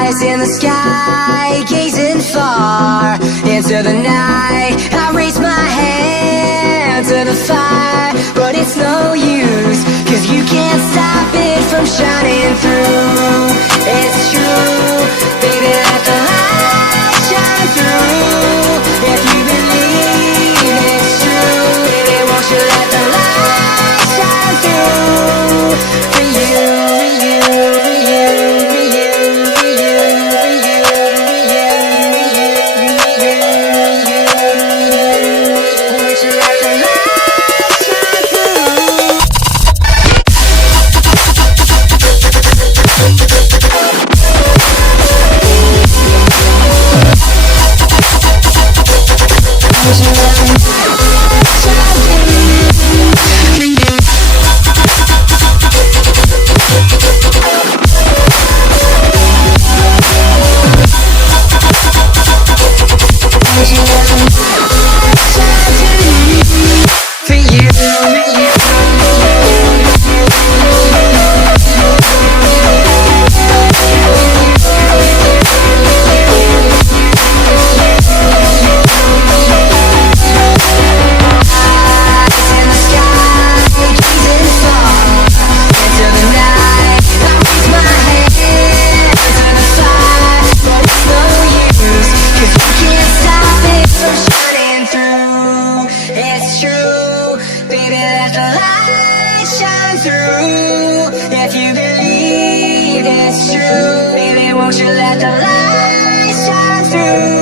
eyes in the sky, gazing far into the night. I raise my hand to the fire, but it's no use, 'cause you can't stop it from shining through. It's true, baby, let the light shine through. If you believe it's true, baby, won't you let the light shine through? For you, for you, for you, for you, for you, for you, for you, for you, for you, won't you let the light shine through? If you believe it's true, baby, won't you let the light shine through?